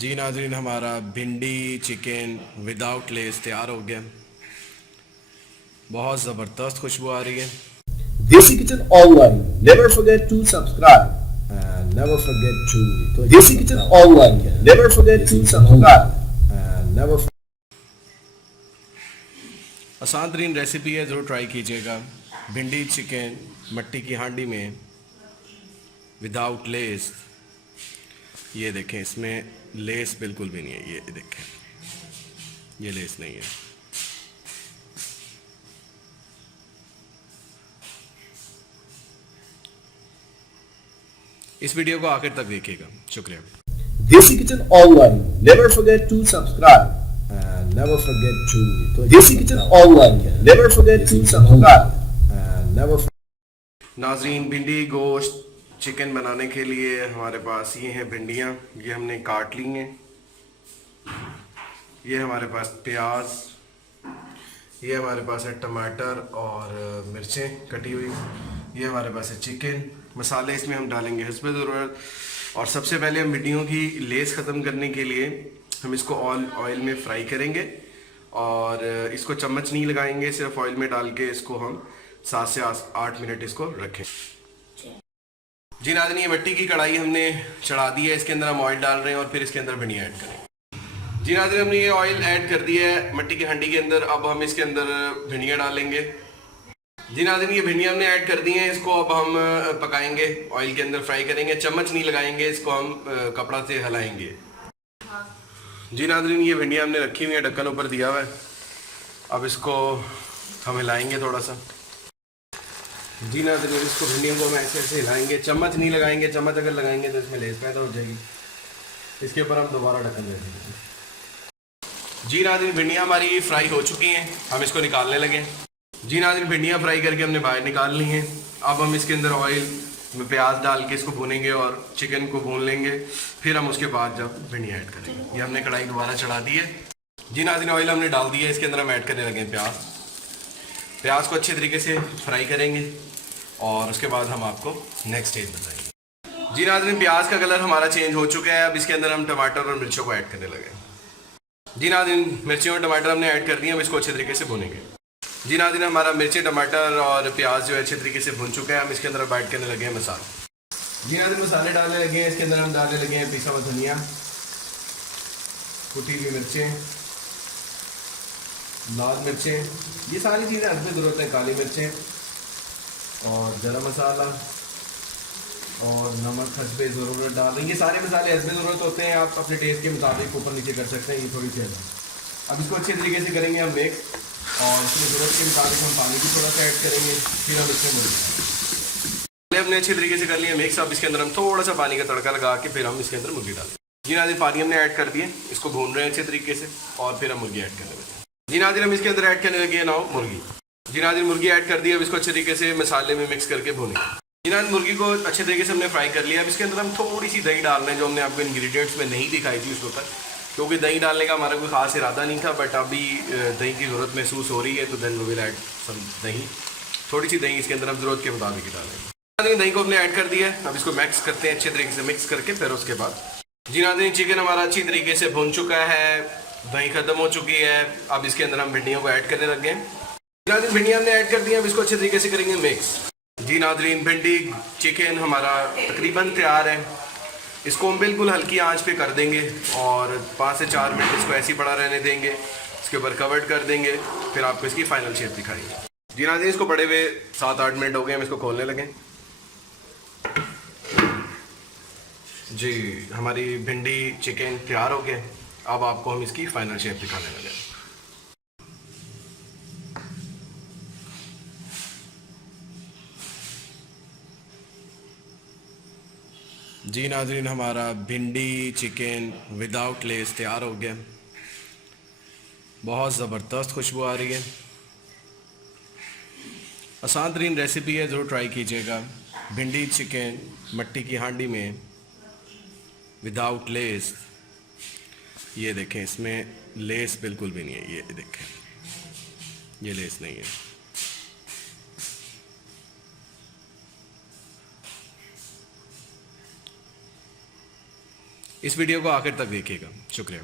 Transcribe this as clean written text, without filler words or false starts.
जी नाज़रीन, हमारा भिंडी चिकन विदाउट लेस तैयार हो गया। बहुत ज़बरदस्त खुशबू आ रही है। Desi Kitchen Online. Never forget to subscribe. And never forget to Desi Kitchen Online. Never forget to subscribe. And never आसान तरीन रेसिपी है, ज़रूर ट्राई कीजिएगा। भिंडी चिकन मट्टी की हांडी में विदाउट लेस। ये देखें, इसमें लेस बिल्कुल भी नहीं है। ये देखें, ये लेस नहीं है। इस वीडियो को आखिर तक देखिएगा। शुक्रिया। Desi Kitchen Online. Never forget to subscribe. And never forget to Desi Kitchen Online. Never forget to subscribe. And never नाज़रीन, भिंडी गोश्त चिकन बनाने के लिए हमारे पास ये हैं भिंडियाँ। ये हमने काट ली हैं। ये हमारे पास प्याज, ये हमारे पास है टमाटर और मिर्चें कटी हुई। ये हमारे पास है चिकन। मसाले इसमें हम डालेंगे हस्बे ज़रूरत। और सबसे पहले हम भिंडियों की लेस ख़त्म करने के लिए हम इसको ऑयल में फ्राई करेंगे और इसको चम्मच नहीं लगाएंगे, सिर्फ ऑयल में डाल के इसको हम 7 से 8 मिनट इसको रखें। जी नाज़रीन, ये मिट्टी की कढ़ाई हमने चढ़ा दी है। इसके अंदर हम ऑयल डाल रहे हैं और फिर इसके अंदर भिंडियाँ ऐड करेंगे। जी नाज़रीन, हमने ये ऑयल ऐड कर दिया है मिट्टी की हंडी के अंदर। अब हम इसके अंदर भिंडियाँ डालेंगे। जी नाज़रीन, ये भिंडियाँ हमने ऐड कर दी हैं। इसको अब हम पकाएंगे, ऑयल के अंदर फ्राई करेंगे। चम्मच नहीं लगाएंगे, इसको हम कपड़ा से हिलाएंगे। जी नाज़रीन, ये भिंडियाँ हमने रखी हुई है, ढक्कन ऊपर दिया हुआ है। अब इसको हम हिलाएंगे थोड़ा सा। जी नाज़रीन, इसको भिंडियों को हम ऐसे ऐसे हिलाएंगे, चम्मच नहीं लगाएंगे। चम्मच अगर लगाएंगे तो इसमें लेस पैदा हो जाएगी। इसके ऊपर हम दोबारा ढक्कन दे देंगे। जी नाज़रीन, भिंडियाँ हमारी फ्राई हो चुकी हैं, हम इसको निकालने लगे। जी नाज़रीन, भिंडियाँ फ्राई करके हमने बाहर निकाल ली हैं। अब हम इसके अंदर ऑयल में प्याज डाल के इसको भूनेंगे और चिकन को भून लेंगे। फिर हम उसके बाद जब भिंडियाँ ऐड करेंगे। ये हमने कढ़ाई दोबारा चढ़ा दी है। जी नाज़रीन, ऑयल हमने डाल दिया है। इसके अंदर हम ऐड करने लगे प्याज को अच्छे तरीके से फ्राई करेंगे और उसके बाद हम आपको नेक्स्ट स्टेज बताएंगे। जी नाज़रीन, प्याज का कलर हमारा चेंज हो चुका है। अब इसके अंदर हम टमाटर और मिर्चों को ऐड करने लगे। जी नाज़रीन, मिर्ची और टमाटर हमने ऐड कर दिए। हम इसको अच्छे तरीके से भूनेंगे। जी नाज़रीन, हमारा मिर्ची टमाटर और प्याज जो है अच्छे तरीके से भून चुका है। हम इसके अंदर ऐड करने लगे हैं मसाले। जी नाज़रीन, मसाले डालने लगे हैं। इसके अंदर हम डालने लगे हैं पिसा हुआ धनिया, कुटी हुई मिर्चें, लाल मिर्चें, ये सारी चीज़ें हमें ज़रूरत है। काली मिर्चें और गरम मसाला और नमक हस्बे ज़रूरत डाल देंगे। ये सारे मसाले हस्बे ज़रूरत होते हैं, आप अपने टेस्ट के मुताबिक ऊपर नीचे कर सकते हैं। ये थोड़ी सी अब इसको अच्छे तरीके से करेंगे हम मिक्स और उसमें ज़रूरत के मुताबिक हम पानी भी थोड़ा सा ऐड करेंगे। फिर हम इसमें मुर्गी हमने अच्छे तरीके से कर लिया मिक्स। अब इसके अंदर हम थोड़ा सा पानी का तड़का लगा के फिर हम इसके अंदर मुर्गी डालें। जी नाज़रीन, पानी हमने ऐड कर दिए, इसको भून रहे हैं अच्छे तरीके से और फिर हम मुर्गी ऐड करने लगे। जी नाज़रीन, हम इसके अंदर ऐड करने लगे ना मुर्गी। जी नाज़रीन, मुर्गी ऐड कर दी। अब इसको अच्छे तरीके से मसाले में मिक्स करके भूनेंगे। जी नाज़रीन, मुर्गी को अच्छे तरीके से हमने फ्राई कर लिया। अब इसके अंदर हम थोड़ी सी दही डाल रहे हैं, जो हमने आपको इंग्रेडिएंट्स में नहीं दिखाई थी उस वक्त, क्योंकि दही डालने का हमारा कोई खास इरादा नहीं था। बट अभी दही की ज़रूरत महसूस हो रही है तो then we will add some dahi. थोड़ी सी दही इसके अंदर हम ज़रूरत के मुताबिक ही डालेंगे। दही को हमने ऐड कर दिया है। अब इसको मिक्स करते हैं अच्छे तरीके से। मिक्स करके फिर उसके बाद जी नाज़रीन, चिकन हमारा अच्छी तरीके से भुन चुका है, दही ख़त्म हो चुकी है। अब इसके अंदर हम भिंडियों को ऐड करने लगे हैं। नाज़रीन, भिंडियाँ हमने ऐड कर दी हैं। अब इसको अच्छे तरीके से करेंगे मिक्स। जी नाज़रीन, भिंडी चिकन हमारा तकरीबन तैयार है। इसको हम बिल्कुल हल्की आंच पे कर देंगे और 5 से 4 मिनट इसको ऐसे ही पड़ा रहने देंगे। इसके ऊपर कवर कर देंगे, फिर आपको इसकी फाइनल शेप दिखाएंगे। जी नाज़रीन, इसको बड़े हुए 7-8 मिनट हो गए, हम इसको खोलने लगे। जी, हमारी भिंडी चिकन तैयार हो गया। अब आपको हम इसकी फाइनल शेप दिखाने लगे। जी नाज़रीन, हमारा भिंडी चिकन विदाउट लेस तैयार हो गया। बहुत ज़बरदस्त खुशबू आ रही है। आसान तरीन रेसिपी है, ज़रूर ट्राई कीजिएगा। भिंडी चिकन मट्टी की हांडी में विदाउट लेस। ये देखें, इसमें लेस बिल्कुल भी नहीं है। ये देखें, ये लेस नहीं है। इस वीडियो को आखिर तक देखिएगा। शुक्रिया।